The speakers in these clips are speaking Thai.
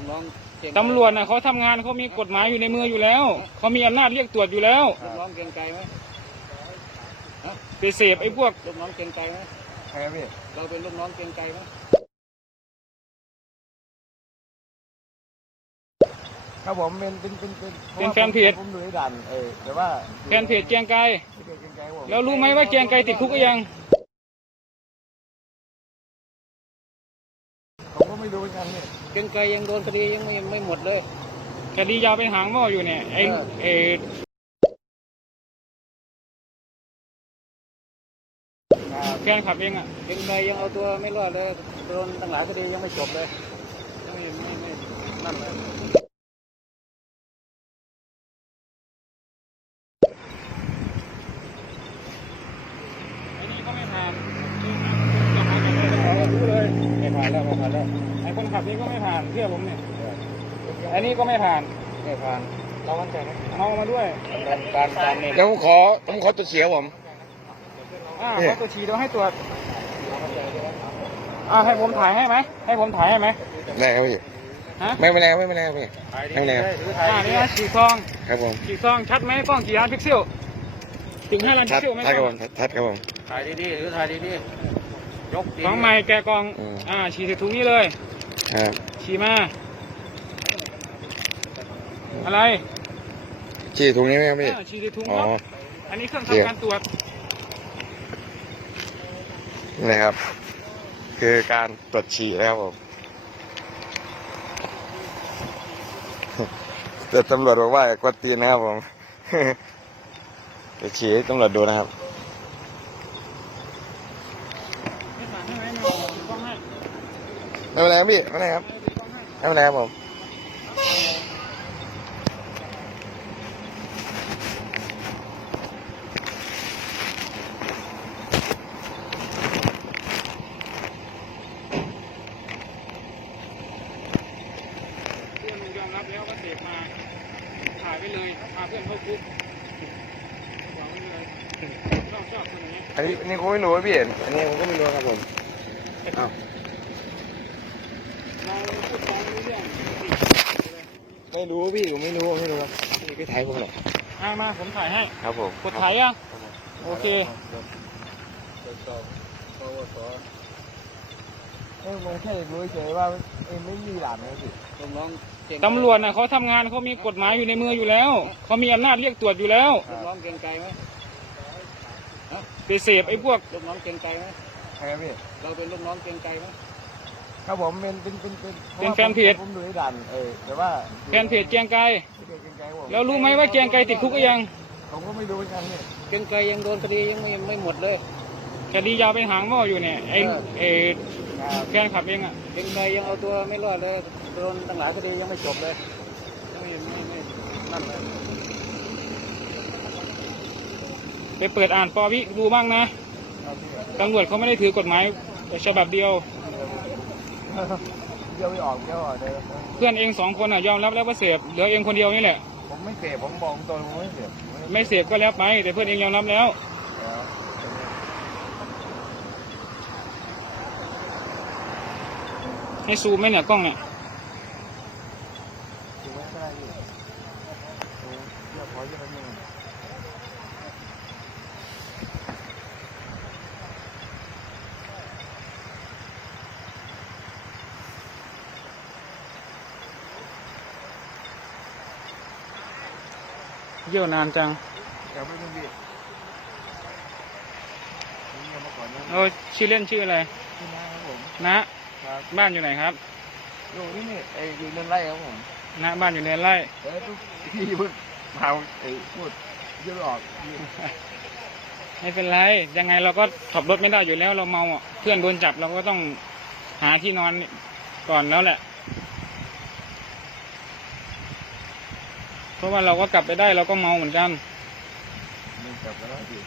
ลูกน้องเก่งตำรวจน่ะเขาทำงานเขามีกฎหมายอยู่ในมืออยู่แล้ว เขามีอำนาจเรียกตรวจอยู่แล้วลูกน้องเก่งใจไหมไปเสพไอ้พวก ลูกน้องเก่งใจไหมใครครับพี่เราเป็นลูกน้องเก่งใจไหมครับผมเป็นเป็นเป็นเป็นเป็นแฟนเพจ ผมดูในด่านเออแต่ว่าแฟนเพจเกรียงไกรที่เพจเกรียงไกรผมแล้วรู้ไหมว่าเกรียงไกรติดคุกหรือยัง ไม่รู้เหมือนกันเนี่ย เก่งใจยังโดนคดียังไม่ไม่หมดเลย คดียาวเป็นหางหม้ออยู่เนี่ยไอ้เออ ไอ้ครับแฟนขับเองอะเก่งใจยังเอาตัวไม่รอดเลยโดนตั้งหลายคดียังไม่จบเลยยังไม่ไม่ไม่นั่นเลยไอ้นี่ก็ไม่ผ่านรู้เลยไม่ผ่านแล้วไม่ผ่านแล้วไอ้ คนขับนี่ก็ไม่ผ่านเชื่อผมเนี่ยไอ้นี่ก็ไม่ผ่านไม่ผ่านเรามั่นใจไหมเมามาด้วยการการการเนี่ยเดี๋ยวผมขอผมขอตัวเสียผมอ่าเนี่ยเขาตัวฉีดเราให้ตรวจอ่าให้ผมถ่ายให้ไหมให้ผมถ่ายให้ไหมได้ครับพี่ฮะไม่เป็นไรไม่เป็นไรครับพี่ไม่เป็นไรอ่านี่นะฉีดซองครับผมฉีดซองชัดไหมกล้องกี่ล้านพิกเซลถึงห้าล้านพิทักดเซลไหมทัดครับผมทัดทัดครับผมถ่ายดีๆหรือถ่ายดีๆยกดีของใหม่แกะกล่องอืมอ่าฉีดใส่ถุงนี้เลย ครับฉีดมา อะไรฉีดถุงนี้ไหมครับพี่ อ่าฉีดใส่ถุงอ๋อ ครับอันนี้เครื่องเดี๋ยว ทำการตรวจนี่ครับ คือการตรวจฉี่นะครับผม แต่ตำรวจบอกว่ากวนตีนนะครับผมตรวจฉี่ให้ตำรวจดูนะครับ ไม่ผ่านใช่ไหมไม่ผ่านกล้องให้ ไม่เป็นไรครับพี่ไม่เป็นไรครับไม่เป็นไรครับผมเพื่อนยอมรับแล้วว่าเสพมาถ่ายไปเลยพาเพื่อนเข้าคุกวางไว้เลยชอบชอบคนอย่างเงี้ยอันนี้อันนี้ผมไม่รู้ครับพี่อันนี้ผมก็ไม่รู้ครับผมอ้าว เราพูดฟ้องไม่รู้เรื่อง ไม่รู้พี่ผมไม่รู้ไม่รู้ครับพี่ไปถ่ายผมหน่อยอ่ามาผมถ่ายให้ ครับผมกดถ่ายยังโอเคตรวจสอบปวสเออผมแค่รู้เฉยว่าเอไม่มีหลานนะพี่ลูกน้องเก่งตำรวจน่ะเขาทำงานเขามีกฎหมายอยู่ในมืออยู่แล้วเขามีอำนาจเรียกตรวจอยู่แล้วลูกน้องเก่งใจไหมไปเสพไอ้พวกลูกน้องเก่งใจไหมใครครับพี่เราเป็นลูกน้องเก่งใจไหม ครับผมเป็นเป็นเป็นเป็นเป็นแฟนเพจ ผมดูในด่านเออแต่ว่าแฟนเพจเกรียงไกรที่เพจเกรียงไกรผมแล้วรู้ไหมว่าเกรียงไกรติดคุกหรือยังผมก็ไม่รู้เหมือนกันเนี่ย เก่งใจยังโดนคดียังไม่ไม่หมดเลยคดียาวเป็นหางหม้ออยู่เนี่ยไอ้เออไอ้ครับแฟนขับเองอะเก่งใจยังเอาตัวไม่รอดเลยโดนตั้งหลายคดียังไม่จบเลยยังไม่ไม่ไม่นั่นเลยไปเปิดอ่านปอวิดูบ้างนะครับพี่ตำรวจเขาไม่ได้ถือกฎหมายฉบับเดียว เดี๋ยวไม่ออกเดี๋ยวออกเดี๋ยวเพื่อนเองสองคนอะยอมรับแล้วว่าเสพเหลือเองคนเดียวนี่แหละ ผมไม่เสพผมบอกตรงผมไม่เสพผมไม่ไม่เสพก็แล้วไป แต่เพื่อนเองยอมรับแล้วแล้วให้ซูมไหมเนี่ยกล้องเนี่ย ดูไม่ได้พี่เออเดี๋ยวขอเยอะนิดนึง เยี่ยวนานจังเดี๋ยวไม่ต้องพี่นี่เอามาก่อนนะโอ้ชื่อเล่นชื่ออะไรพี่นะครับผมนะครับบ้านอยู่ไหนครับอยู่นี่นี่ไอ้อยู่เนินไร่ครับผมนะบ้านอยู่ในไร่เอ้ยทุกพี่พูดมาไอ้พูดเยอะไม่ออกพี่ไม่เป็นไรยังไงเราก็ขับรถไม่ได้อยู่แล้วเราเมาอะเพื่อนโดนจับเราก็ต้องหาที่นอนก่อนแล้วแหละ เพราะว่าเราก็กลับไปได้เราก็เมาเหมือนกันมันกลับมาแล้วพี่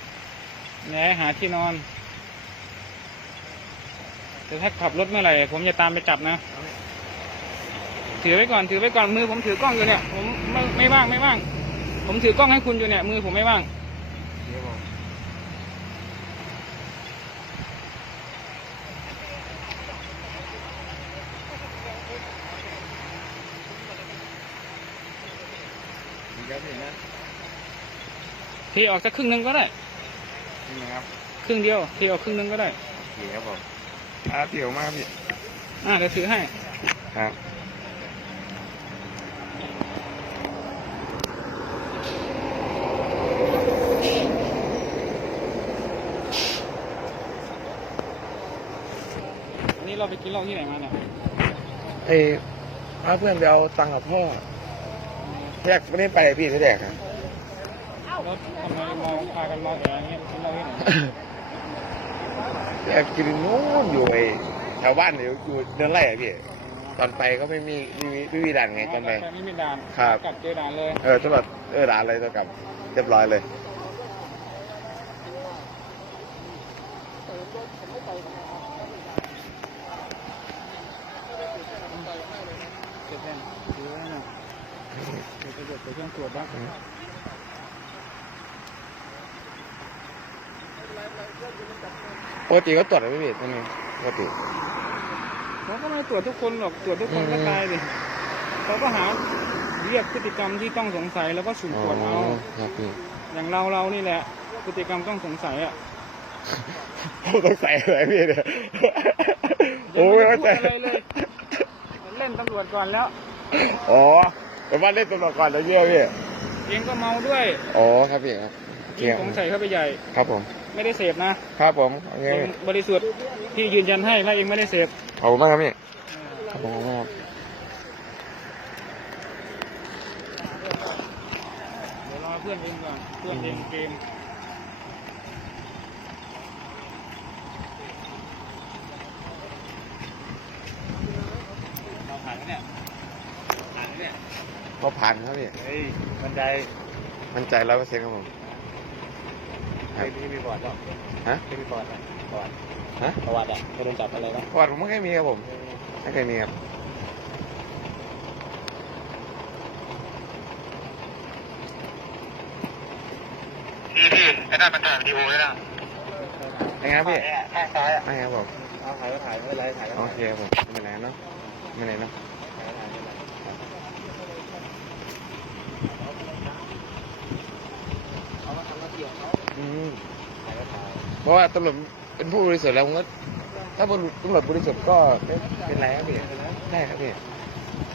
แหนหาที่นอน แต่ถ้าขับรถเมื่อไหร่ผมจะตามไปจับนะ ถือไว้ก่อนถือไว้ก่อนมือผมถือกล้องอยู่เนี่ย ผมไม่ไม่ว่างไม่ว่าง ผมถือกล้องให้คุณอยู่เนี่ย มือผมไม่ว่าง เดี๋ยวผม เครับพี่นะ เทออกสักครึ่งหนึงก็ได้ นี่นะครับครึ่งเดียวเทออกครึ่งหนึงก็ได้โอเคครับผมอาเตี๋ยวมากพี่อ่าเดี๋ยวถือให้ครับอันนี้เราไปกินเหล้าที่ไหนมาเนี่ยเอ้พาเพื่อนไปเอาตังค์กับพ่อแยกไม่ได้ไปพี่ที่แดกครับ แล้วทำไมมองพากันมองแอย่างเงี้ยกินเหล้าที่ไหนแยกกินนู้นอยู่ไอ้แถวบ้านอยู่อยู่เดินไล่อะพี่ ตอนไปก็ไม่มีไม่มีไม่มีด่านไงตอนไป แต่ไม่มีด่านครับ กลับเจอด่านเลยเออตำรวจเออด่านเลยตัวกลับเรียบร้อยเลยเสร็จแล้วถือไว้นะเดี๋ยวไปเดี๋ยวไปเครื่องตรวจบ้าง ปกติก็ตรวจไหมพี่ตรงนี้ปกติเขาก็ไม่ตรวจทุกคนหรอกตรวจทุกคนก็ตายดิเขาก็หาเรียกพฤติกรรมที่ต้องสงสัยแล้วก็สุ่มตรวจเอาครับพี่อย่างเราเรานี่แหละ พฤติกรรมต้องสงสัยอะผมต้องใส่อะไรพี่เนี่ยโอ้ยยังไม่ไม่ใส่ได้พูดอะไรเลยเล่นตำรวจก่อนแล้วอ๋อแต่ว่าเล่นตำรวจก่อนเลยเยอะพี่เองก็เมาด้วยอ๋อครับพี่ครับโอเคยิงสงสัยเข้าไปใหญ่ครับผม ไม่ได้เสพนะครับผมโอเคเองบริสุทธิ์ที่ยืนยันให้และเองไม่ได้เสพขอบคุณมากครับพี่ขอบคุณมากครับเดี๋ยวรอเพื่อนเองก่อนเพื่อนเองเกมเราผ่านแล้วเนี่ยผ่านแล้วเนี่ยก็ผ่านครับพี่เฮ้ยบันได มั่นใจร้อยเปอร์เซ็นต์ครับผม เคยมีประวัติหรอฮะเคยมีประวัติไหมประวัติฮะประวัติอะเคยโดนจับอะไรไหมประวัติผมไม่เคยมีครับผม ไม่เคยมีครับ พี่พี่ไอ้นั่นมันถ่ายวิดีโอได้นะยังไงครับพี่ข้างซ้ายอะไม่ครับผม เอาถ่ายก็ถ่ายไม่เป็นไรถ่ายก็โอถ่ายเคครับผมไม่เป็นไรเนาะไม่เป็นไรเนาะ ถ่ายก็ถ่ายไม่เป็นไร อืมถ่ายก็ถ่ายเพราะว่าตำรวจเป็นผู้บริสุทธิ์แล้วผมก็ถ้าตำรวจบริสุทธิ์ก็ไม่เป็นไรครับพี่ได้ครับพี่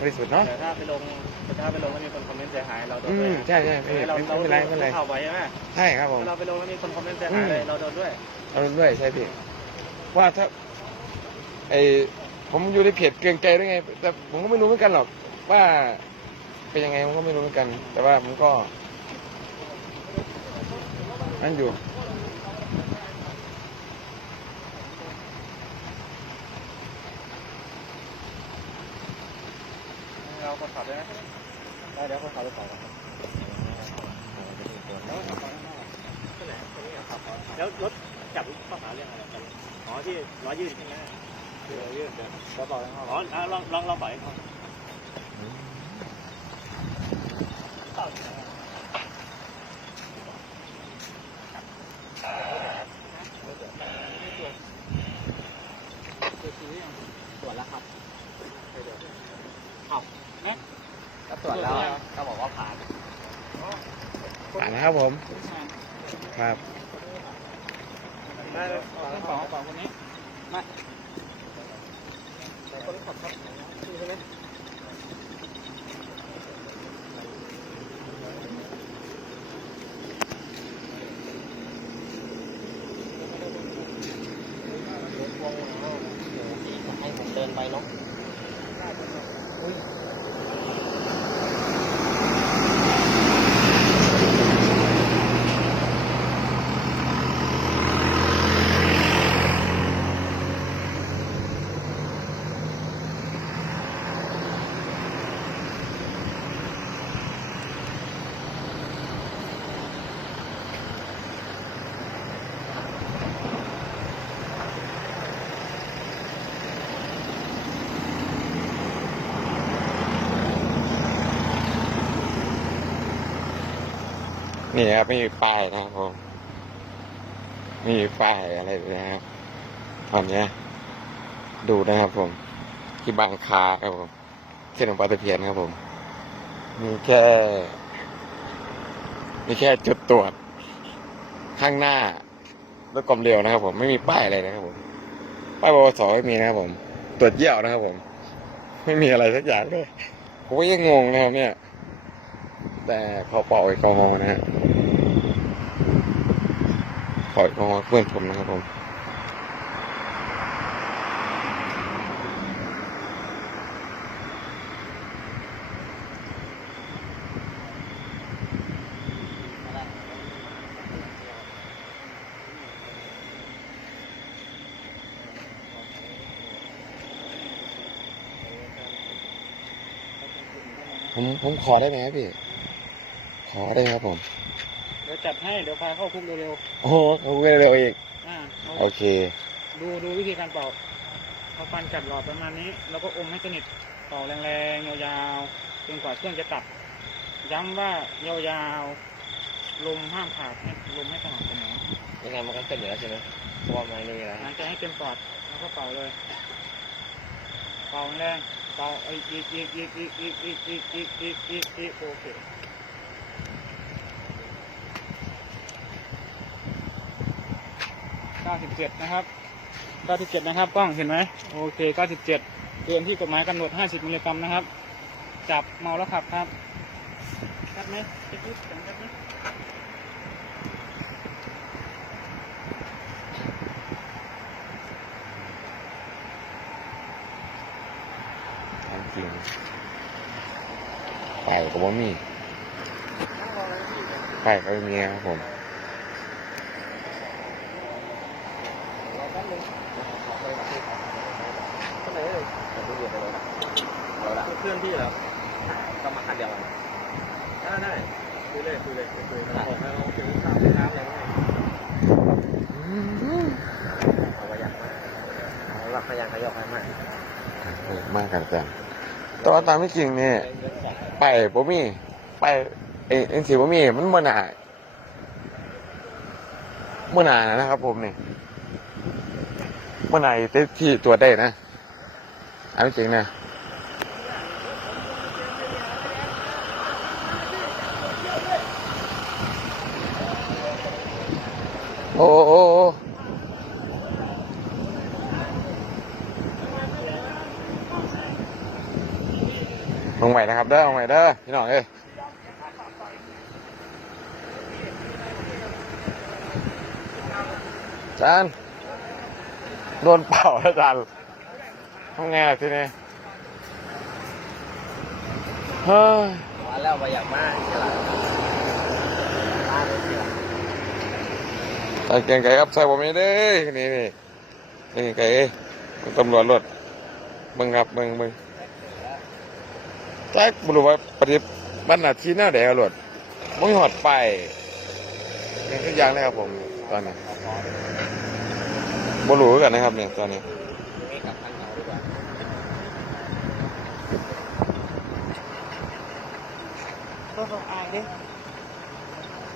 บริสุทธิ์เนาะแต่ถ้าไปลงแต่ถ้าไปลงแล้วมีคนคอมเมนต์เสียหายเราโดนอืด้วยมนะใช่ใช่พี่เราไม่เราเป็นไรไม่เป็นไรข่าวไว้ใช่ไหมใช่ครับผม ถ้าเราไปลงแล้วมีคนคอมเมนต์เสียหายเลยเราโดนด้วย เอาด้วยใช่พี่ว่าถ้าไอผมอยู่ในเพจเกรียงใจด้วยไง แต่ผมก็ไม่รู้เหมือนกันหรอกว่าเป็นยังไงผมก็ไม่รู้เหมือนกัน แต่ว่าผมก็ นั่นอยู่เราคนขับได้ไหมได้เดี๋ยวคนขับไปต่อครับแล้วรถจับข้อหาเรื่องอะไรกันอ๋อที่ร้อยยืดใช่ไหมร้อยยืดเดี๋ยวเราต่อแล้วอ๋ออะลองลองลองปล่อยให้เขาตรวจแล้วครับเอานะก็ตรวจแล้วก็บอกว่าผ่าน ผ่านนะครับผม ครับ ได้เลยขอต้องขอขอคนนี้คนขับครับใช่ไหม นี่ครับไม่มีป้ายนะครับผมไม่มีป้ายอะไรเลยนะครับตอนเนี้ยดูนะครับผม ที่บางคาครับผมเส้นของปลาตะเพียนครับผม มีแค่มีแค่จุดตรวจข้างหน้ารถความเร็วนะครับ ผมไม่มีป้ายอะไรนะครับผม ป้ายบวสไม่มีนะครับผม ตรวจเยี่ยวนะครับผม ไม่มีอะไรสักอย่างเลยผมก็ยังงงนะครับเนี่ย แต่เขาเป่าแอลกอฮอล์นะฮะเป่าแอลกอฮอล์เพื่อนผมนะครับผมผมผมขอได้ไหมพี่ ขอได้ไหมครับผม เดี๋ยวจัดให้เดี๋ยวพาเข้าคุกเร็วโอ้โหผมไม่เร็วอีก ๆอ่าเอาโอเค ดูดูวิธีการเป่าเอาฟันจับหลอดประมาณนี้ แล้วก็อมให้สนิทเป่าแรงๆยาวๆจนกว่าเครื่องจะตัด ย้ำว่ายาวๆลมห้ามขาดให้ลมให้สม่ำเสมอยังไงมันก็เป็นอยู่แล้วใช่ไหมเพราะว่ามันนี่อะไรหลังจากให้เต็มปอดแล้วก็เป่าเลย เป่าแรงเป่าอีกอีกอีกอีกอีกอีกอีกอีกอีกอีกอีกอีกโอเค เก้าสิบเจ็ดนะครับเก้าสิบเจ็ดนะครับกล้องเห็นไหมโอเคเก้าสิบเจ็ดเกินที่กฎหมายกำหนดห้าสิบมิลลิกรัมนะครับ จับเมาแล้วขับครับชัดไหมชัดไหมชัดไหมจริงไปก็บ่มีไปก็ไม่มีนะครับผม ก็เลยเลยผมเรียนไปเลยเอาละเพื่อ นพี่แล้วก็มาคันเดียวกันได้ได้คุยเลยคุยเลยคุยบอกให้เราเกี่ยวกับข้าวน้ำอะไรให้เอาไว้อย่างเอาหลักพยานขยอกให้มากมากกันจังแต่ว่าตามที่จริงเนี่ยไปบ่มี ไปเอ็นเอ็นสีบ่มีมันบ่น่าบ่น่านะครับผมนี่บ่น่าที่ที่ตรวจได้นะเอาจริงๆนะ โอ้โอ้ลงใหม่นะครับเด้อลงใหม่เด้อพี่น้องเอ้ยจานโดนเป่าแล้วจานทำไงล่ะทีนี้เฮ้ยมาแล้วไปอยางมากนี่แหละมาเลยสิ ใส่เกียงไก่ครับใส่ผมนี่เด้นี่นี่ใส่เกงไก่ตำรวจรถมึงครับมึงมึงแจ็คบรู้ว่าปฏิบัติหน้าที่หน้าแดงรถมึงหอดไปนี่ทุกอย่างเลยครับผมตอนนี้บรู้กันนะครับเนี่ยตอนนี้ก็ต้องอายดิ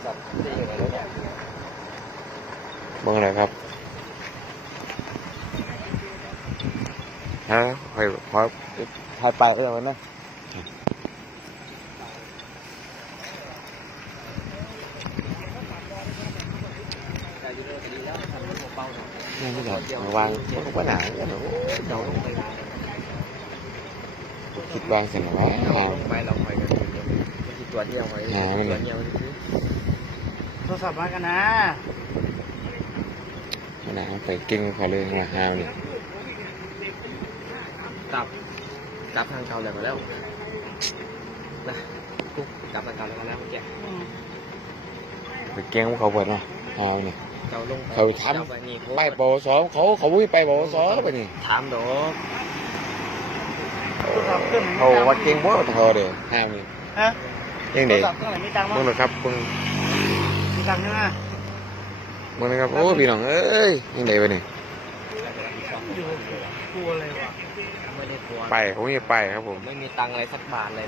จับตีอยู่ในรเนี่ย เบิ่งนะครับฮะคอยพอถ่ายไปเรื่องนะนี่ไม่หลับวางมันก็หนาเดาลงไคิดวางเสร็จแล้วหไปลองไปกันตัวเดียวไว้ตัวเดียวโทรศัพท์มากันนะ นหนาไปเก่งเขาเลยนะฮาวนี่กลับกลับทางเก่าเลยมาแล้วนะกุ๊กกลับทางเก่าเลยมาแล้วเมื่อกี้ไปเก่งเขาเปิดเนาะฮาวนี่เก่าลงเขาทำไปนี่ไปวสเขาเขาวิ่งไปปวสไปนี่ถามดอกเขามีตังว่าเก่งบ่เธอเด้อฮาวนี่ฮะยังเด็กศัพท์เครื่องไหนมีตังค์มึมั้งงนะครับมึงมีตังค์ใช่ไหม มึงนะครับ โอ้พี่น้อง เอ้ยยังเด็กไปนี่อยู่กลัวเลยวะไม่ได้กลัวไปเขาไม่ไปครับผม ไม่มีตังค์อะไรสักบาทเลย